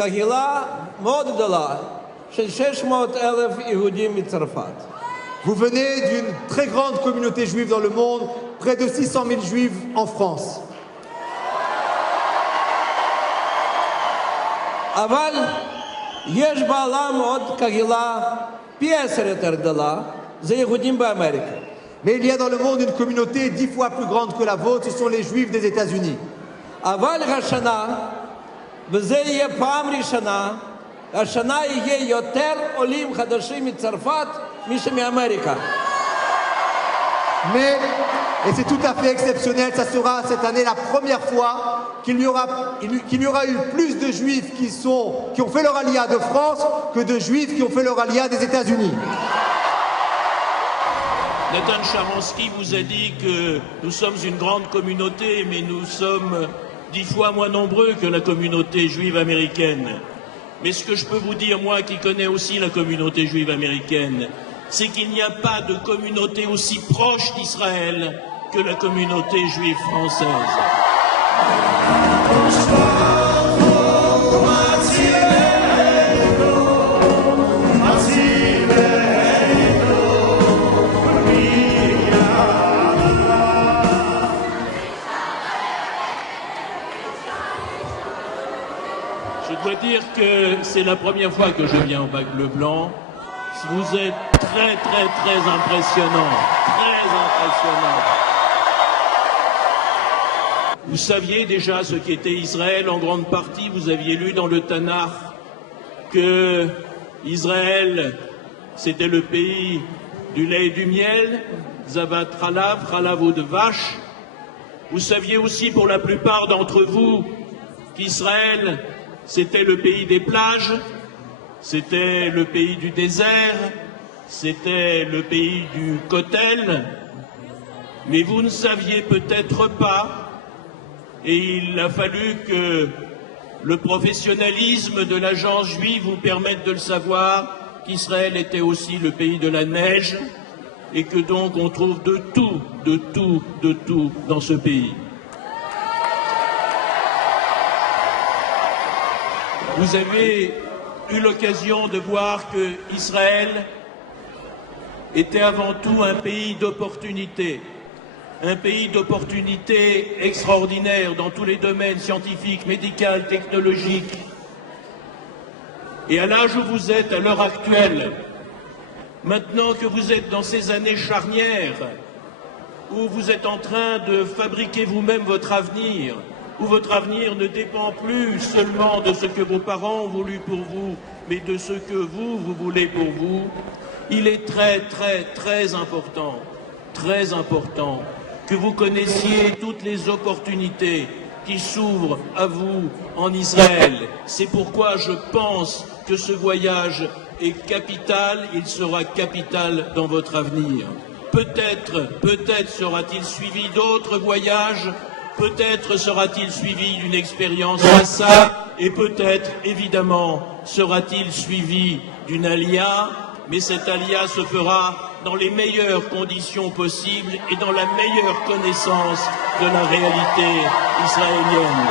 קהילה מאוד גדולה של 600,000 יהודים מצרפת. Vous venez d'une très grande communauté juive dans le monde, près de 600 000 juifs en France. אבל יש בעולם עוד קהילה פי 10 יותר גדולה, זה יהודים באמריקה. Mais il y a dans le monde une communauté 10 fois plus grande que la vôtre, ce sont les juifs des États-Unis. אבל השנה, וזה יהיה פעם ראשונה, השנה יהיה יותר עולים חדשים מצרפת משמאמריקה. Mais, et c'est tout à fait exceptionnel, ça sera cette année la première fois qu'il y aura eu plus de juifs qui ont fait leur alia de France que de juifs qui ont fait leur alia des États-Unis. Nathan Sharansky vous a dit que nous sommes une grande communauté, mais nous sommes 10 fois moins nombreux que la communauté juive américaine. Mais ce que je peux vous dire, moi qui connais aussi la communauté juive américaine, c'est qu'il n'y a pas de communauté aussi proche d'Israël que la communauté juive française. Je dois dire que c'est la première fois que je viens au Bac Bleu Blanc. Vous êtes très impressionnant, très impressionnant. Vous saviez déjà ce qu'était Israël en grande partie. Vous aviez lu dans le Tanakh que Israël, c'était le pays du lait et du miel, Zavat Halav, Halav de vache. Vous saviez aussi pour la plupart d'entre vous qu'Israël, c'était le pays des plages, c'était le pays du désert, c'était le pays du Kotel, mais vous ne saviez peut-être pas, et il a fallu que le professionnalisme de l'agence juive vous permette de le savoir, qu'Israël était aussi le pays de la neige, et que donc on trouve de tout dans ce pays. Vous avez eu l'occasion de voir que Israël était avant tout un pays d'opportunités extraordinaires dans tous les domaines scientifiques, médicaux, technologiques. Et à l'âge où vous êtes, à l'heure actuelle, maintenant que vous êtes dans ces années charnières, où vous êtes en train de fabriquer vous-même votre avenir, où votre avenir ne dépend plus seulement de ce que vos parents ont voulu pour vous, mais de ce que vous voulez pour vous, il est très important que vous connaissiez toutes les opportunités qui s'ouvrent à vous en Israël. C'est pourquoi je pense que ce voyage est capital, il sera capital dans votre avenir. Peut-être sera-t-il suivi d'autres voyages, peut-être sera-t-il suivi d'une expérience à ça, et peut-être, évidemment, sera-t-il suivi d'une alia, mais cette alia se fera dans les meilleures conditions possibles et dans la meilleure connaissance de la réalité israélienne.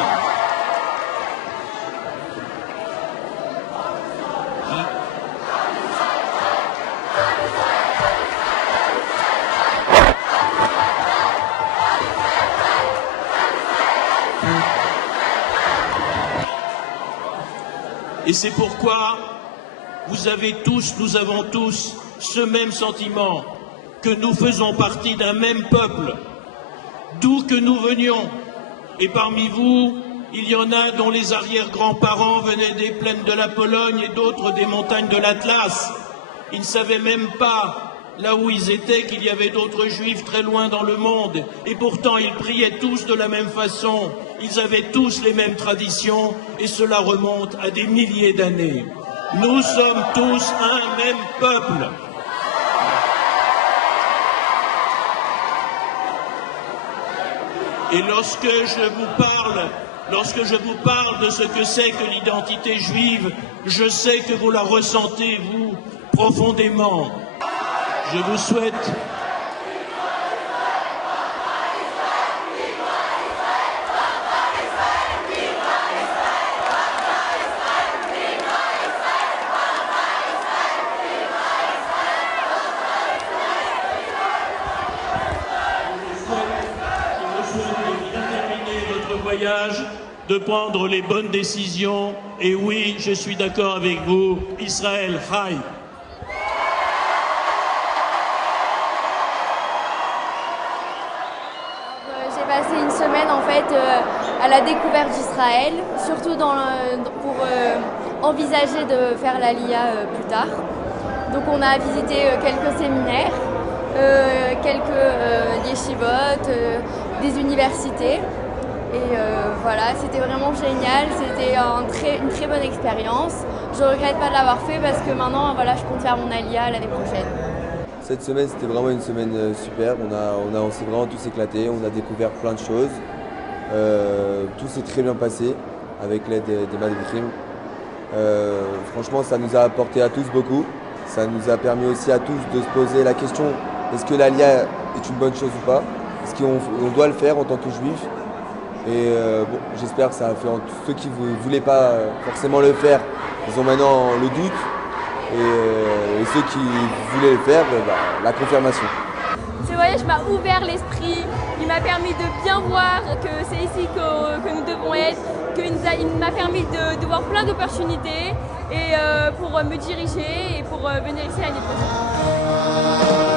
Et c'est pourquoi nous avons tous ce même sentiment, que nous faisons partie d'un même peuple, d'où que nous venions. Et parmi vous, il y en a dont les arrière-grands-parents venaient des plaines de la Pologne et d'autres des montagnes de l'Atlas. Ils ne savaient même pas, là où ils étaient, qu'il y avait d'autres juifs très loin dans le monde. Et pourtant, ils priaient tous de la même façon. Ils avaient tous les mêmes traditions, et cela remonte à des milliers d'années. Nous sommes tous un même peuple. Et lorsque je vous parle de ce que c'est que l'identité juive, je sais que vous la ressentez, vous, profondément. Je vous souhaite... voyage de prendre les bonnes décisions. Et oui, je suis d'accord avec vous, Israël Chai. J'ai passé une semaine en fait à la découverte d'Israël, surtout pour envisager de faire l'Aliyah plus tard. Donc on a visité quelques séminaires, quelques yeshivot, des universités. Et voilà, c'était vraiment génial, c'était une très bonne expérience. Je ne regrette pas de l'avoir fait parce que maintenant voilà, je compte faire mon Aliyah l'année prochaine. Cette semaine, c'était vraiment une semaine super. On s'est vraiment tous éclatés, on a découvert plein de choses. Tout s'est très bien passé avec l'aide des Madrichim. Franchement, ça nous a apporté à tous beaucoup. Ça nous a permis aussi à tous de se poser la question, est-ce que l'Aliyah est une bonne chose ou pas? Est-ce qu'on doit le faire en tant que juif? Et bon, j'espère que ça a fait ceux qui ne voulaient pas forcément le faire, ils ont maintenant le doute. Et ceux qui voulaient le faire, la confirmation. Ce voyage m'a ouvert l'esprit, il m'a permis de bien voir que c'est ici que nous devons être, il m'a permis de voir plein d'opportunités et pour me diriger et pour venir ici l'année prochaine.